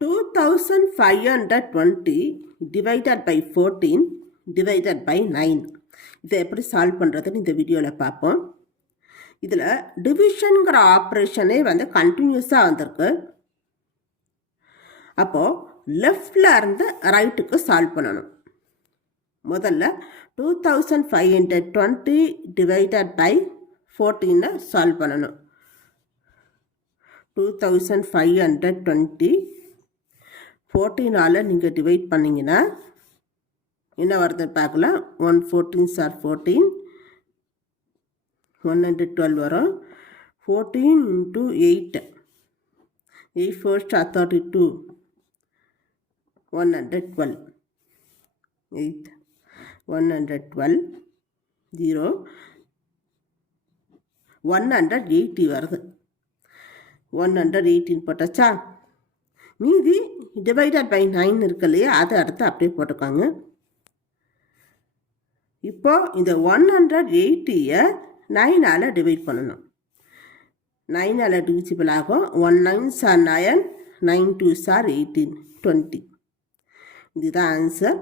2520 divided by 14 divided by 9. இதை எப்படி solve பண்ணுறதுன்னு இந்த வீடியோவில் பார்ப்போம். இதில் டிவிஷனுங்கிற ஆப்ரேஷனே வந்து கண்டினியூஸாக வந்திருக்கு. அப்போது லெஃப்டில் இருந்து ரைட்டுக்கு சால்வ் பண்ணணும். முதல்ல 2520 divided by 14 சால்வ் பண்ணணும். 2520 14ஆல் நீங்கள் டிவைட் பண்ணிங்கன்னா என்ன வருது பார்க்கலாம். 1 14s are 14, 112 வரும். 14 into 8, 8 4s are 32, 112, 8 112 0 180 வருது. 118 போட்டாச்சா? மீதி டிவைடட் பை 9 இருக்கு இல்லையா, அதை அடுத்து அப்படியே போட்டுக்கோங்க. இப்போ இந்த 180 9ஆல் டிவைட் பண்ணணும். 9ஆல் டிவிசிபிள் ஆகும். 1 9s are 9, 9 2s are 18, 20. இதுதான் ஆன்சர்.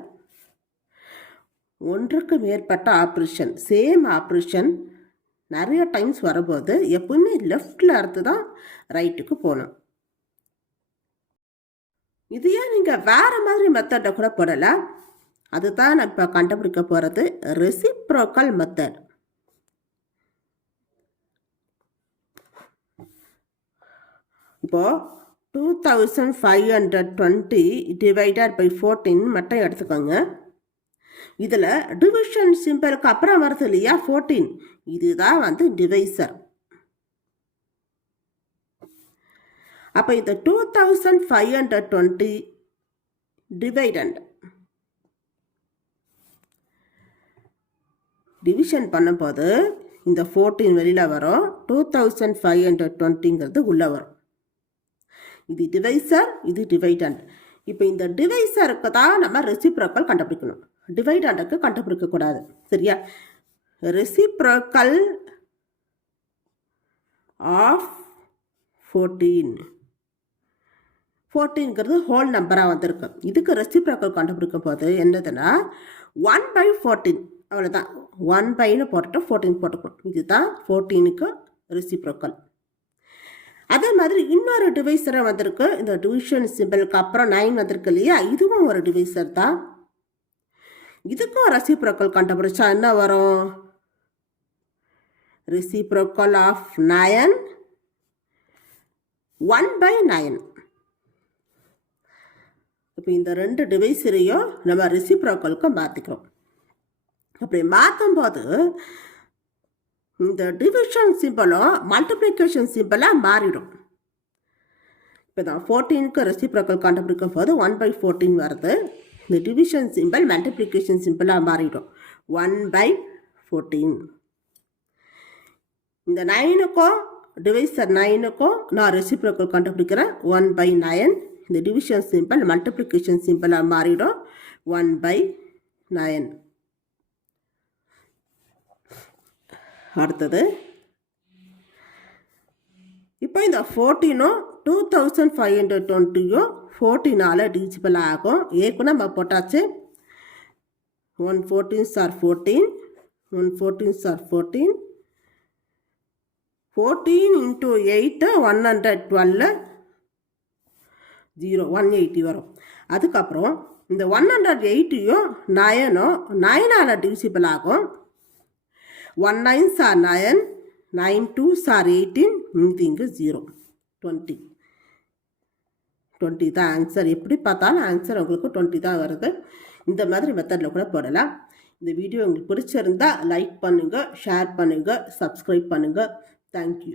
ஒன்றுக்கு மேற்பட்ட ஆப்ரேஷன், சேம் ஆப்ரேஷன் நிறைய டைம்ஸ் வரும்போது எப்பவுமே லெஃப்டில் இருந்து தான் ரைட்டுக்கு போகணும். இதையே நீங்கள் வேறு மாதிரி மெத்தடை கூட போடலாம். அதுதான் நான் இப்போ கண்டுபிடிக்க போகிறது ரெசிப்ரோக்கல் மெத்தட். இப்போது 2520 டிவைடட் பை 14 மட்டும் எடுத்துக்கோங்க. இதில் டிவிஷன் சிம்பிளுக்கு அப்புறம் வருது இல்லையா 14, இதுதான் வந்து டிவைசர். அப்போ இந்த 2520 டிவைடண்ட் டிவிஷன் பண்ணும்போது இந்த 14 வெளியில் வரும், 2520ங்கிறது உள்ளே வரும். இது டிவைசர், இது டிவைடண்ட். இப்போ இந்த டிவைசருக்கு தான் நம்ம ரெசிப்ரோக்கல் கண்டுபிடிக்கணும், டிவைடண்டுக்கு கண்டுபிடிக்கக்கூடாது. சரியா? ரெசிப்ரோக்கல் ஆஃப் 14ங்கிறது ஹோல் நம்பராக வந்திருக்கு. இதுக்கு ரெசிப்ரோக்கல் கண்டுபிடிக்கும் போது என்னதுன்னா 1/14, அவ்வளோதான். 1/ன்னு போட்டுட்டு 14 போட்டுக்கணும். இதுதான் 14க்கு ரெசிப்ரோக்கல். அதே மாதிரி இன்னொரு டிவைசரை வந்திருக்கு. இந்த டிவிஷன் சிம்பிளுக்கு அப்புறம் 9 வந்திருக்கு இல்லையா, இதுவும் ஒரு டிவைசர் தான். இதுக்கும் ரெசிப்ரோக்கல் கண்டுபிடிச்சா என்ன வரும்? Reciprocal of 9 1/9. இப்போ இந்த ரெண்டு டிவைஸரையும் நம்ம ரெசிப்ரோக்கலுக்கு மாற்றிக்கிறோம். அப்படி மாற்றும் போது இந்த டிவிஷன் சிம்பிளும் மல்டிப்ளிகேஷன் சிம்பிளாக மாறிடும். இப்போ தான் 14க்கு ரெசிப்ரோக்கல் கண்டுபிடிக்கும் போது 1/14 வருது. இந்த டிவிஷன் சிம்பிள் மல்டிப்ளிகேஷன் சிம்பிளாக மாறிடும், 1/14. இந்த 9க்கும் டிவைசர் 9க்கும் நான் ரெசிப்ரோக்கல் கண்டுபிடிக்கிறேன், 1/9. இந்த டிவிஷன் சிம்பிள் மல்டிப்ளிகேஷன் சிம்பிளாக மாறிடும், 1/9. அடுத்தது இப்போ இந்த 14ம் 2520யும் 14ஆல் டிவிசிபிள் ஆகும். ஏற்கனவே நம்ம போட்டாச்சு. 1 14s are 14, 1 14s are 14, 14 into 8 112 0 180 வரும். அதுக்கப்புறம் இந்த 180யும் 9ம் 9ஆல் டிவிசிபிள் ஆகும். 1 9s are 9, 9 2s are 18, இங்கு 0 20 தான் ஆன்சர். எப்படி பார்த்தாலும் ஆன்சர் உங்களுக்கு 20 தான் வருது. இந்த மாதிரி மெத்தடில் கூட போடலாம். இந்த வீடியோ உங்களுக்கு பிடிச்சிருந்தா லைக் பண்ணுங்கள், ஷேர் பண்ணுங்கள், சப்ஸ்கிரைப் பண்ணுங்கள். தேங்க்யூ.